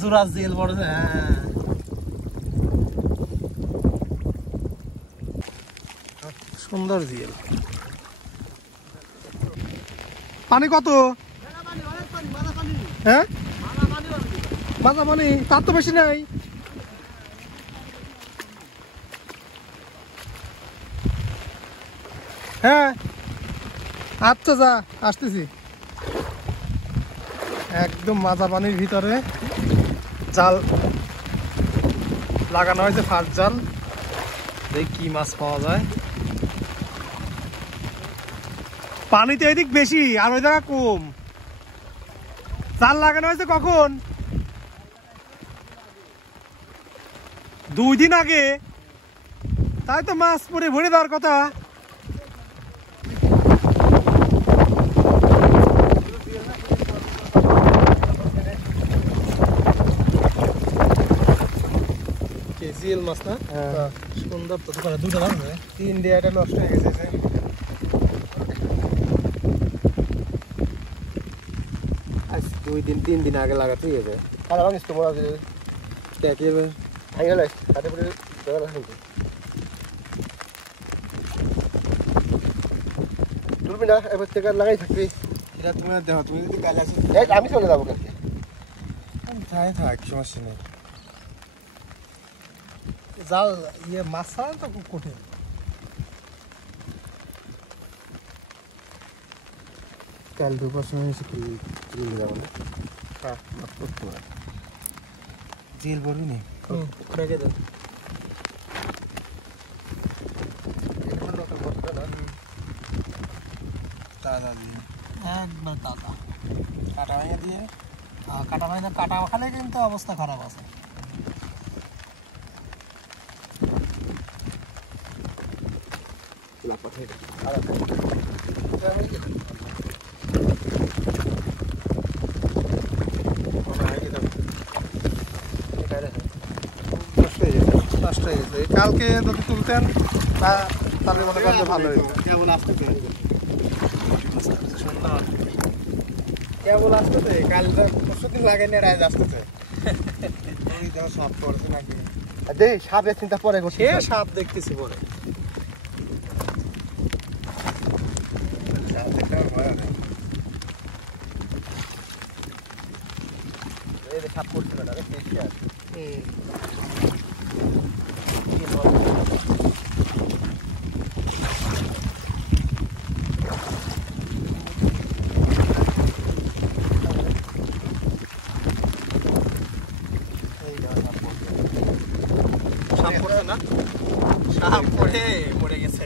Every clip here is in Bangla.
জোড়া জেল পড়েছে। হ্যাঁ সুন্দর জেল। পানি কত? হ্যাঁ মাজা পানি, তার তো বেশি নাই। হ্যাঁ আচ্ছা যা আসতেছি। একদম মাজা পানির ভিতরে জাল লাগানো হয়েছে, ফাঁস জাল। দেখি কি মাছ পাওয়া যায়। পানিতে এদিক বেশি আর ওই জায়গা কম। জাল লাগানো হয়েছে কখন? 2 দিন আগে। তাই তো মাছ পরে ভরে দেওয়ার কথা। জিএল মাছ না? সুন্দর তো। দোকানে 2টা দাম 3 দিয়ে এটা নষ্ট হয়ে গেছে। 2 দিন 3 দিন আগে লাগাতে হবে। আর আমি তো বলা যে কে কি হবে আইগা লাইস কাটে পড়ে দাদা রাখুন। তুলবি না এবার থেকে লাগাই থাকবি। এটা তুমি দেখো, তুমি যদি কাজ আসো এই আমি চলে যাবো কালকে। তাই থাক, সমস্যা নেই। জাল ইয়ে মাছ ছাড়া তো খুব কঠিন। কাল দুপুর সময় এসে তুলে যাবো না? হ্যাঁ করতে পারে জেল পড়বি নি। রেখে দেন। তাজা দিয়ে একবার তাজা কাটা ভাঙা দিয়ে। কাটা ভাই না, কাটা খালে কিন্তু অবস্থা খারাপ আছে। কালকে যদি তুলতেন তাহলে মনে করেন ভালো হইতো। কেবল আসতেছে কাল পরশুদিন লাগেনি, রাজ আসতেছে। সব পড়ছে নাকি? দেখ সাপের চিন্তা পরে করছি। সাপ দেখতেছি পরে। সাপ পড়ছিল না না, সাপ পড়ে গেছে।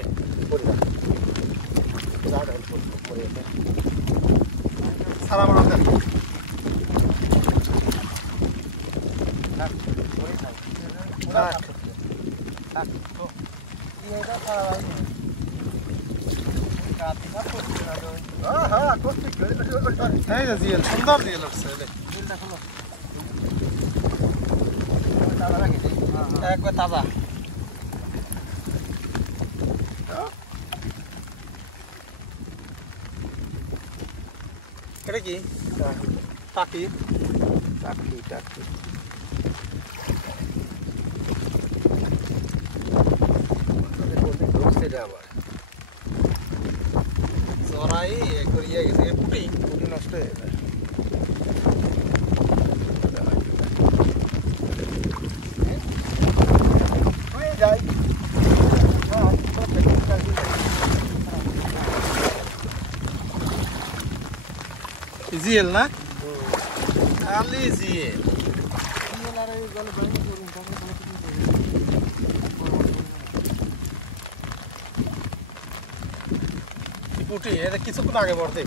সারা মারা দেন। সুন্দর দিয়ে লাগছে একবার তাজা। এটা কি টাকি? টাকি টাকি আবার চড়াই করিয়ে গেছে। পুটি পুটি নষ্ট হয়ে যায়। জিএল না? খালি জিএল। পুটি এটা কিছুক্ষণ আগে পড়তে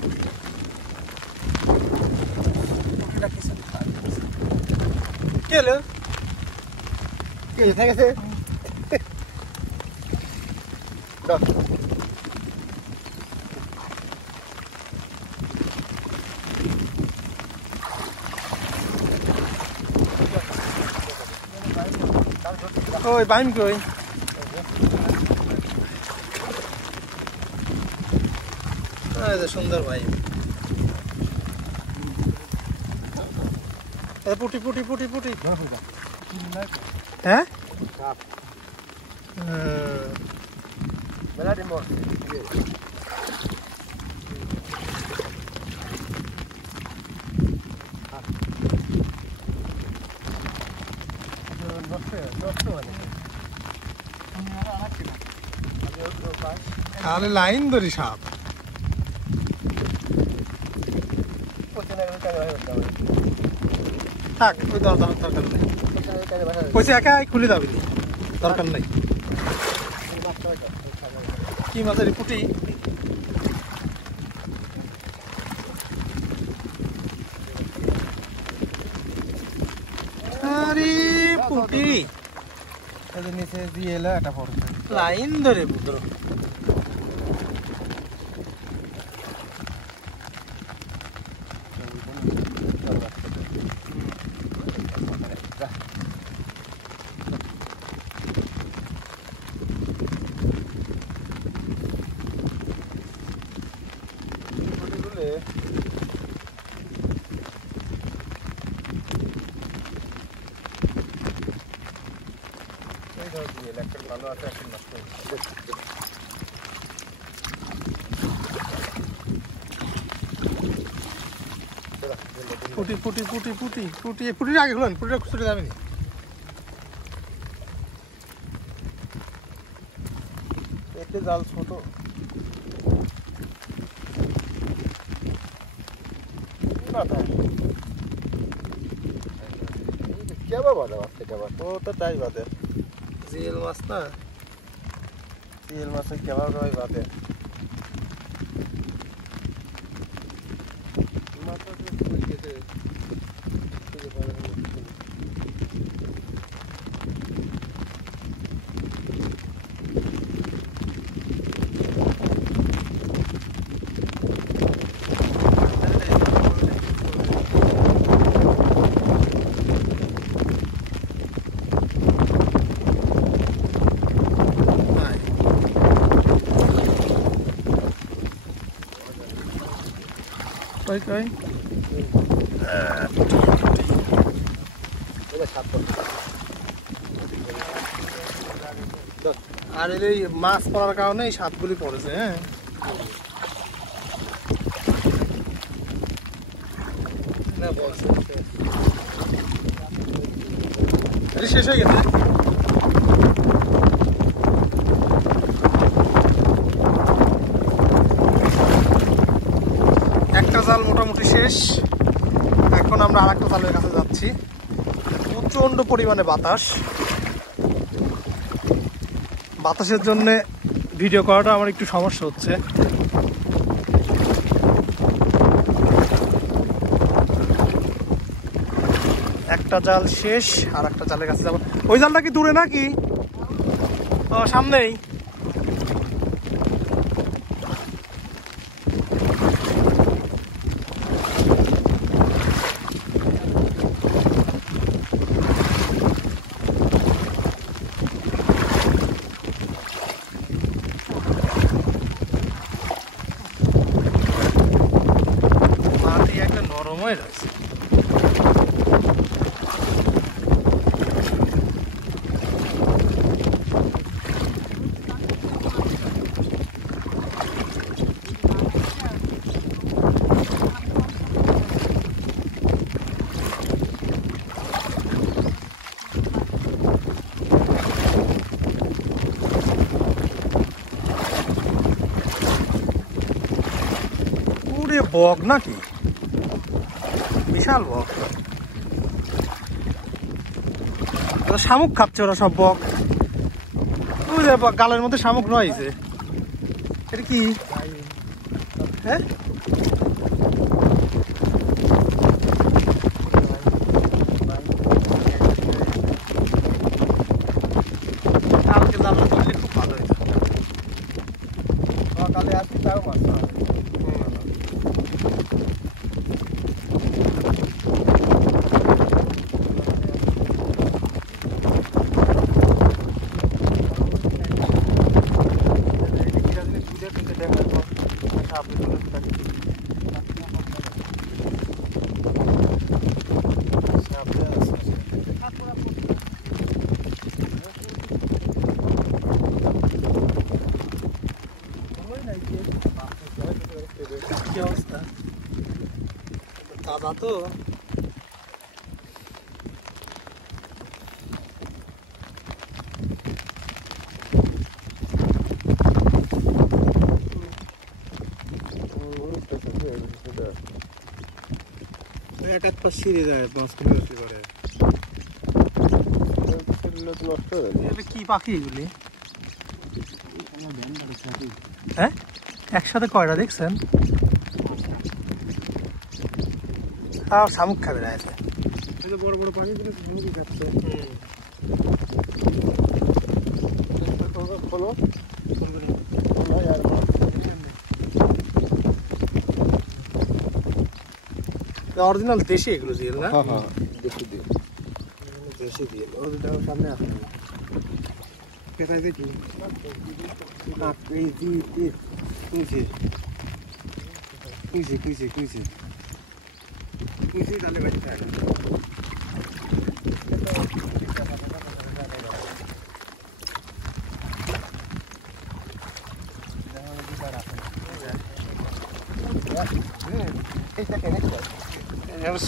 কেলো কে গেছে। ওই বাইম কই সুন্দর ভাই। পুটি পুটি পুটি পুটি হ্যাঁ তাহলে লাইন ধরি সাপ থাক ওই দরকার নেই পয়সা একাই খুলে যাবে দরকার নেই কি মাছের পুটি আরে পুটি নিচে দিয়ে এলো এটা পড়ছে লাইন ধরে বুঝলো ভালো আছে এখন নষ্ট পুটি পুটি পুটি পুটি পুটি পুটির আগে খুলেন পুটিটা ছুটে যাবে না এতে জাল ছোট কেবা বাদা আছে কেবা ও তো তাই বাদে জিএল মাছ না তেল মাছে কেবা ভাই বাদে মাথা তো কই গেছে কই কই আর এই মাছ পড়ার কারণে এই সাপগুলি পড়েছে হ্যাঁ না বলছে শেষ হয়ে গেছে একটা জাল মোটামুটি শেষ এখন আমরা আরেকটা জালের কাছে যাচ্ছি প্রচন্ড পরিমাণে বাতাসের জন্য ভিডিও করাটা আমার একটু সমস্যা হচ্ছে একটা জাল শেষ আর একটা জালের কাছে যাবো ওই জালটা কি দূরে নাকি ও সামনেই মাটি একটা নরম হয়ে যাচ্ছে বক নাকি বিশাল বক শামুক খাচ্ছে ওরা সব বক গালের মধ্যে শামুক রয়েছে এটা কি হ্যাঁ কালকে জাল করলে খুব ভালো হয়েছে সকালে আসি তাও মাছ দেখা কাদা তো এক পা সিঁড়ে যায় মাছ কিনে বিক্রি করে এটা কি পাখি এগুলি হ্যাঁ একসাথে কয়টা দেখছেন আর শামুক খাবে না আছে বড় বড় পানি দিলে ঝুঁকি খাচ্ছে খোলো অরিজিনাল দেশি এগুলো জিয়েল না হ্যাঁ হ্যাঁ দেশি দিয়ে দেশি জিয়েল ওটা সামনে আসে কোথায় দেখি এই কুইছে কুইছে কুইছে কুইছে কুইছে তাহলে বাচ্চা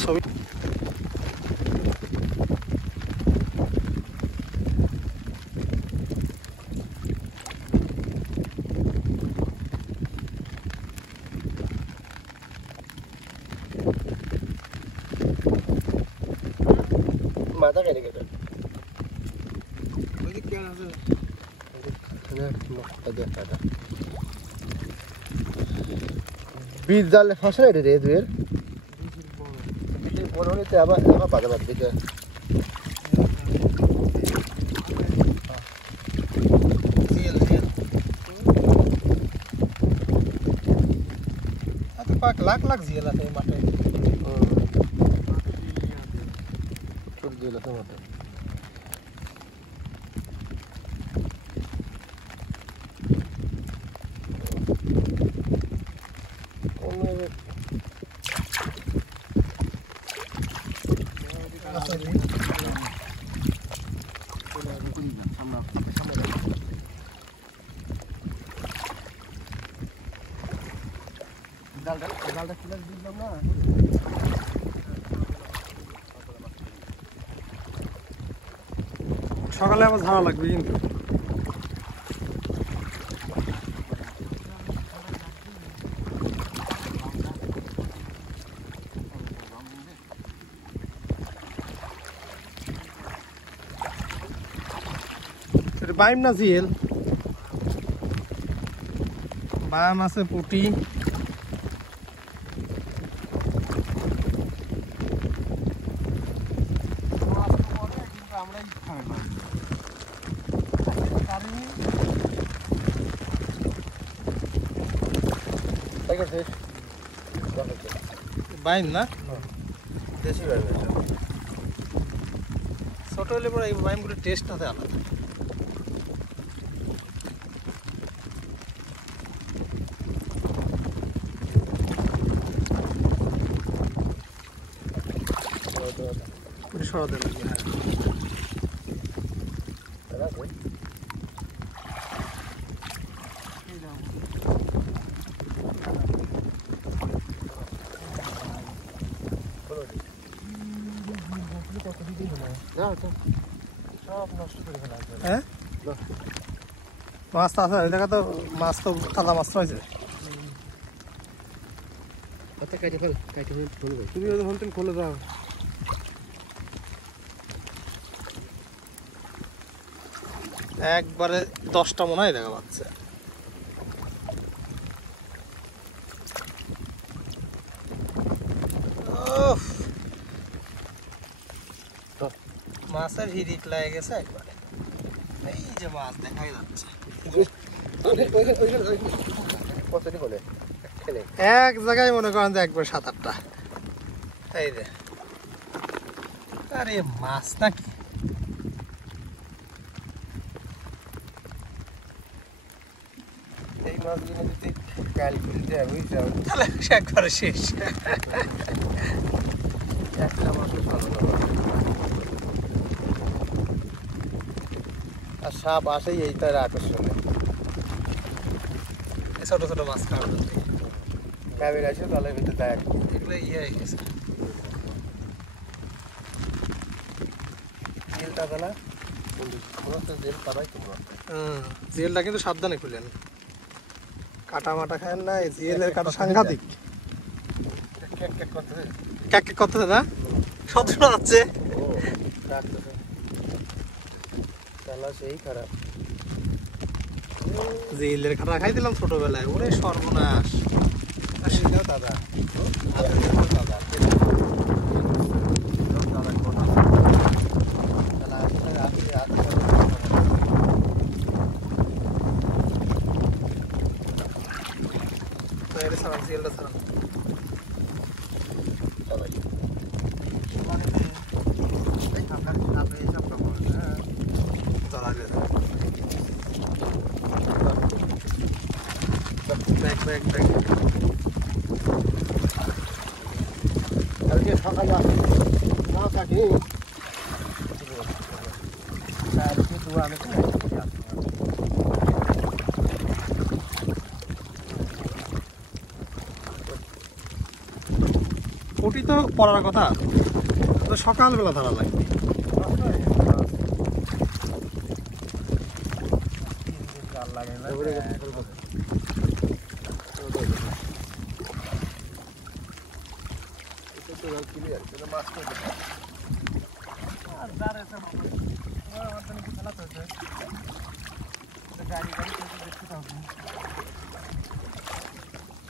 ছবি মাথা কেটে কেটে বীজ জালে ফাঁসে রে রে দুয়ের বড় হইতে আবার বাধা বাদ দিতে জিয়েল জিয়েল এত কয়েক লাখ লাখ জিয়েল আছে এই মাঠে ছোট দিয়ে লাখে মাথা জালটা খুলে দিলাম না সকালে আবার ঝাড়া লাগবে কিন্তু বাইম না জিয়েল বাম আছে পুটি বাইম না দেশি বাইম ছোট হলে পরে এই বাইমগুলোর টেস্ট আছে আলাদা সরাতে লাগবে হ্যাঁ মাছ তো আছে ওই জায়গা তো মাছ তো তাজা মাছ হয়েছে তুমি ওদের খুলে দাও একবারে 10টা মনে হয় দেখা পাচ্ছে মাছের হিরিট লাগে গেছে একবারে এই যে মাছ দেখাই যাচ্ছে এক জায়গায় মনে করেন যে একবার 7-8টা এই যে আরে মাছ নাকি এই মাছগুলো যদি কাল খুলতে হবে তাহলে একবারে শেষ একটা মাছ আর সাপ আসেই এই তার আকর্ষণে ছোট ছোট মাছ খাওয়ার ক্যামেরা আছে তাহলে ভিতরে দেখ এগুলো ইয়ে হয়ে গেছে জিএলটা কিন্তু সাবধানে খুলেন, কাটা মাটা খায়েন না, জিএলের কাটা সাংঘাতিক। ক্যাক ক্যাক করতেছে না, শব্দ শোনা যাচ্ছে। সেই খারাপ জিএলের কাটা খাই দিলাম ছোটবেলায়, ওরে সর্বনাশ। দাদা জিএলটা ছাড়ান। Back back back. কালকে সকালে আসি না থাকি ওটি তো পড়ার কথা, তো সকালবেলা ধরা লাগবে।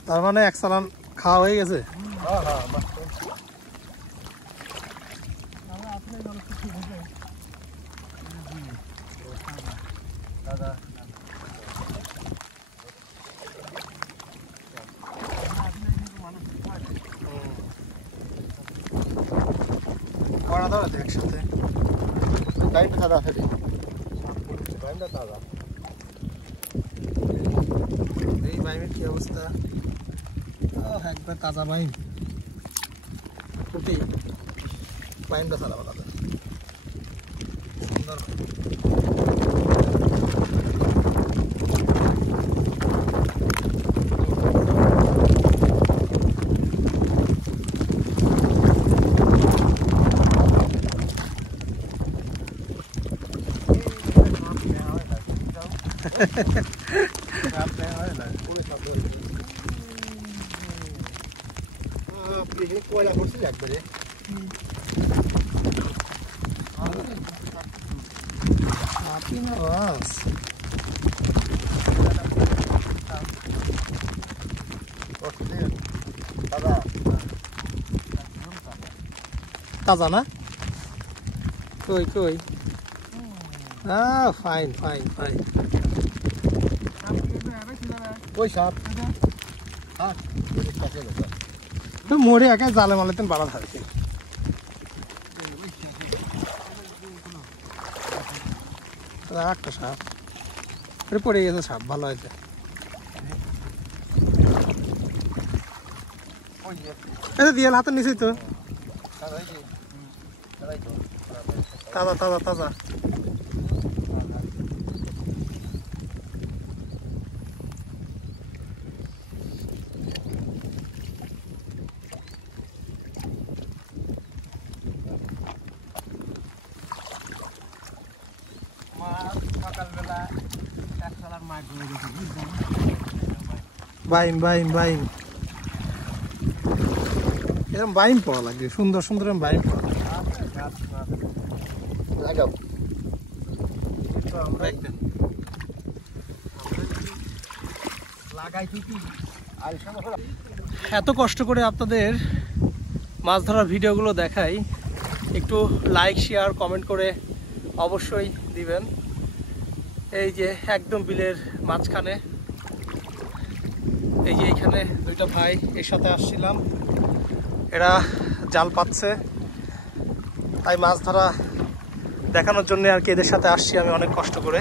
তার মানে এক চালান খাওয়া হয়ে গেছে। করা দাও একসাথে। টাইমটা দাদা আছে টাইমটা দাদা এই বাইমের কি অবস্থা? একবার তাজা বাইম, কুটি বাইমটা চালাবো দাদা, সুন্দর। কয়লা করছিল একবারে দাদা তাজা না? কই কই? Fine fine fine. ওই সাপ মোড়ে একা জালে মালেতেন বাড়া থাকে। একটা সাপ পড়ে গেছে, সাপ ভালো হয়েছে। দিয়ে হাতের নিচেই তো তাজা তাজা তাজা। বাইম বাইম বাইম, এরকম বাইম পাওয়া লাগে, সুন্দর সুন্দর বাইম পাওয়া লাগাও এত কষ্ট করে আপনাদের মাছ ধরার ভিডিওগুলো দেখাই, একটু লাইক শেয়ার কমেন্ট করে অবশ্যই দিবেন। এই যে একদম বিলের মাঝখানে, এই যে এইখানে দুইটা ভাই এর সাথে আসছিলাম, এরা জাল পাচ্ছে, তাই মাছ ধরা দেখানোর জন্য আর কি এদের সাথে আসছি আমি অনেক কষ্ট করে।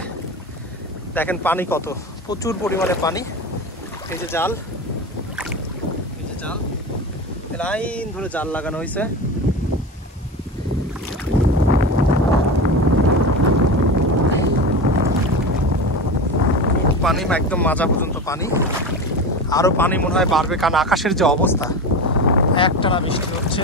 দেখেন পানি কত, প্রচুর পরিমাণে পানি। এই যে জাল, এই যে জাল, লাইন ধরে জাল লাগানো হয়েছে। পানি একদম মাজা পর্যন্ত পানি, আরো পানি মনে হয় বাড়বে, কারণ আকাশের যে অবস্থা, একটানা বৃষ্টি হচ্ছে।